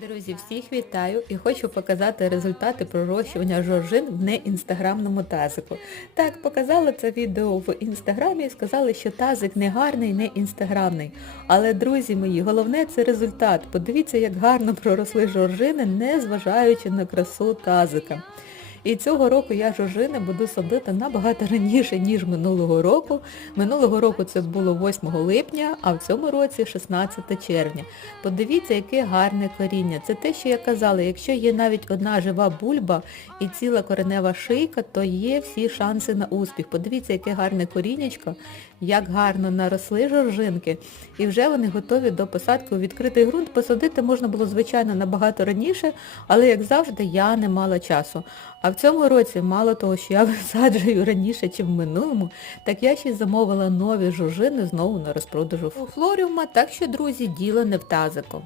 Друзі, всіх вітаю і хочу показати результати пророщування жоржин в неінстаграмному тазику. Так, показала це відео в інстаграмі і сказали, що тазик не гарний, не інстаграмний. Але, друзі мої, головне це результат. Подивіться, як гарно проросли жоржини, не зважаючи на красу тазика. І цього року я жоржини буду садити набагато раніше, ніж минулого року. Минулого року це було 8 липня, а в цьому році 16 червня. Подивіться, яке гарне коріння. Це те, що я казала, якщо є навіть одна жива бульба і ціла коренева шийка, то є всі шанси на успіх. Подивіться, яке гарне корінечко, як гарно наросли жоржинки. І вже вони готові до посадки у відкритий ґрунт. Посадити можна було, звичайно, набагато раніше, але, як завжди, я не мала часу. А в цьому році, мало того, що я висаджую раніше, ніж в минулому, так я ще й замовила нові жужини знову на розпродажу флоріума, так що, друзі, діло не в тазику.